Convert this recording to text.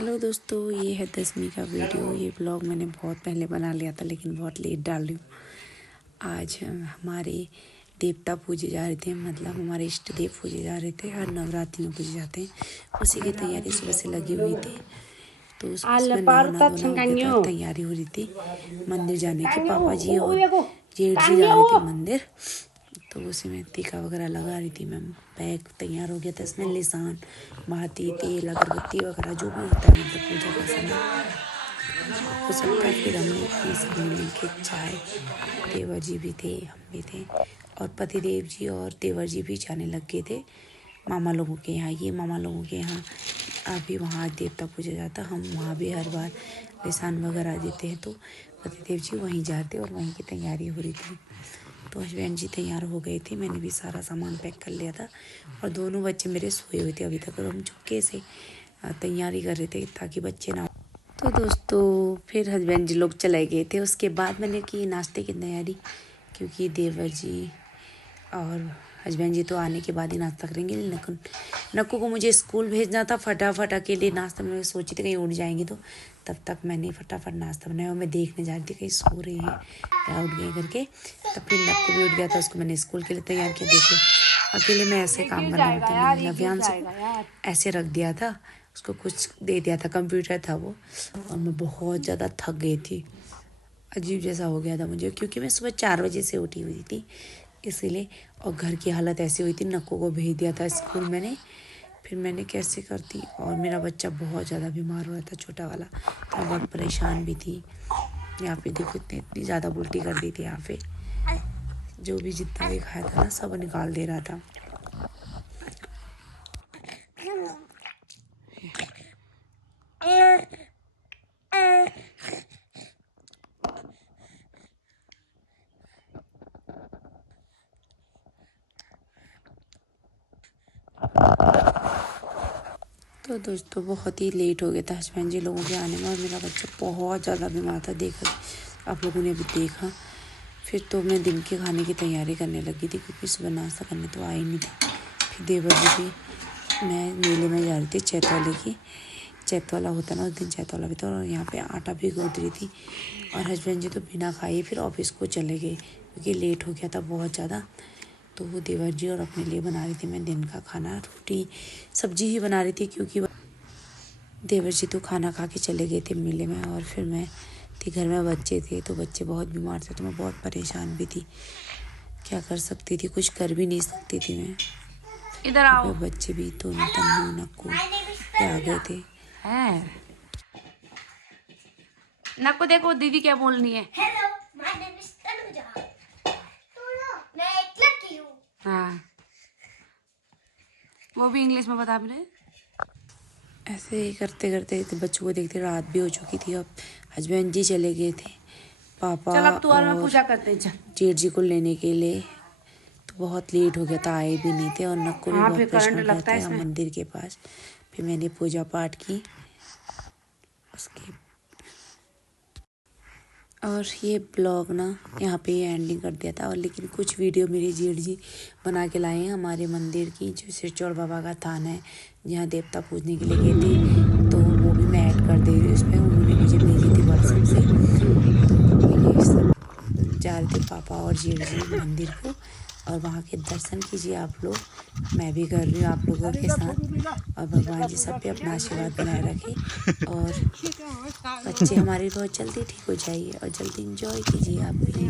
Hello दोस्तों, ये है 10वीं का वीडियो। ये ब्लॉग मैंने बहुत पहले बना लिया था लेकिन बहुत लेट डाल रही हूँ। आज हमारे देवता पूजे जा रहे थे, मतलब हमारे इष्ट देव पूजे जा रहे थे। हर नवरात्रि में पूजे जाते हैं, उसी की तैयारी सुबह से लगी हुई थी। तो उसमें नहाना धोना हो गया था, तैयारी हो रही थी मंदिर जाने की। पापा जी और जेठ जी जा रहे थे मंदिर, तो उसी में टीका वगैरह लगा रही थी मैं। बैग तैयार हो गया था, इसमें लिसान, बाती, तेल, अगरबत्ती वगैरह जो भी होता है, मतलब पूजा का सामान वो सब था। फिर हम लोग ये सब मिल के चाय, देवर जी भी थे, हम भी थे, और पतिदेव जी और देवर जी भी जाने लग गए थे मामा लोगों के यहाँ। ये मामा लोगों के यहाँ अभी वहाँ देवता पूजा जाता, हम वहाँ भी हर बार लिसान वगैरह देते हैं। तो पतिदेव जी वहीं जाते और वहीं की तैयारी हो रही थी। तो हस्बैंड जी तैयार हो गए थे, मैंने भी सारा सामान पैक कर लिया था, और दोनों बच्चे मेरे सोए हुए थे अभी तक, और हम चुपके से तैयारी कर रहे थे ताकि बच्चे ना। तो दोस्तों फिर हस्बैंड जी लोग चले गए थे। उसके बाद मैंने की नाश्ते की तैयारी, क्योंकि देवर जी और हस्बैंड जी तो आने के बाद ही नाश्ता करेंगे। नक्कू को मुझे स्कूल भेजना था फटाफट अकेले। नाश्ता में सोची थी कहीं उठ जाएंगी, तो तब तक मैंने फटाफट नाश्ता बनाया और मैं देखने जा रही थी कहीं सो रही है या उठ गई करके। तब फिर नक्कू भी उठ गया था, उसको मैंने स्कूल के लिए तैयार किया। देखो अकेले मैं ऐसे काम करना होता है। मैंने नव्यांश को ऐसे रख दिया था, उसको कुछ दे दिया था, कंप्यूटर था वो, और मैं बहुत ज़्यादा थक गई थी। अजीब जैसा हो गया था मुझे, क्योंकि मैं सुबह 4 बजे से उठी हुई थी इसीलिए। और घर की हालत ऐसी हुई थी, नक्कू को भेज दिया था स्कूल मैंने, फिर मैंने कैसे करती। और मेरा बच्चा बहुत ज़्यादा बीमार हो रहा था, छोटा वाला, तो मैं बहुत परेशान भी थी। यहाँ पे देखो इतनी ज़्यादा उल्टी कर दी थी। यहाँ पे जो भी जितना भी खाया था ना सब निकाल दे रहा था। तो दोस्तों बहुत ही लेट हो गया था हस्बैंड जी लोगों के आने में, और मेरा बच्चा बहुत ज़्यादा बीमार था, देखा आप लोगों ने भी देखा। फिर तो मैं दिन के खाने की तैयारी करने लगी थी, क्योंकि सुबह नाश्ता करने तो आई नहीं थी। फिर देवर जी भी, मैं मेले में जा रही थी चैत वाले की, चैत वाला होता ना उस दिन, चैत वाला भी था, और यहाँ पे आटा भी गूँथ रही थी। और हस्बैंड जी तो बिना खाए फिर ऑफिस को चले गए, क्योंकि लेट हो गया था बहुत ज़्यादा। तो वो देवर जी और अपने लिए बना रही थी मैं दिन का खाना, रोटी सब्जी ही बना रही थी, क्योंकि देवर जी तो खाना खा के चले गए थे मेले में, और फिर मैं थी घर में, बच्चे थे तो बच्चे बहुत बीमार थे, तो मैं बहुत परेशान भी थी। क्या कर सकती थी, कुछ कर भी नहीं सकती थी मैं। इधर आओ। बच्चे भी तो तन्नू नक्कू आ गए थे। नक्कू देखो दीदी क्या बोलनी है। Hello, my name is Tanuja. मैं एक लड़की हूँ। हाँ, वो भी इंग्लिश में बता रहे। ऐसे ही करते करते बच्चों को देखते रात भी हो चुकी थी। अब हस्बैंड जी चले गए थे, पापा चल अब तू और मैं और पूजा करते हैं। चल। जेठ जी को लेने के लिए, तो बहुत लेट हो गया था, आए भी नहीं थे, और नक्कू भी हाँ, बहुत फिर परेशान करंट लगता रहता है है इसमें। मंदिर के पास। फिर मैंने पूजा पाठ की उसके, और ये ब्लॉग ना यहाँ पे ही एंडिंग कर दिया था। और लेकिन कुछ वीडियो मेरे जेठ जी बना के लाए हैं हमारे मंदिर की, जो सिरचौड़ बाबा का थान है जहाँ देवता पूजने के लिए गए थे, तो वो भी मैं ऐड कर दे रही हूँ इसमें। उन्होंने मुझे भेजी थी व्हाट्सएप से, तो ये सब जा रहे थे पापा और जेठ जी मंदिर को, और वहाँ के दर्शन कीजिए आप लोग, मैं भी कर रही हूँ आप लोगों के साथ। और भगवान जी सब पे अपना आशीर्वाद बनाए रखें, और बच्चे हमारे बहुत जल्दी ठीक हो जाइए, और जल्दी एंजॉय कीजिए आप भी।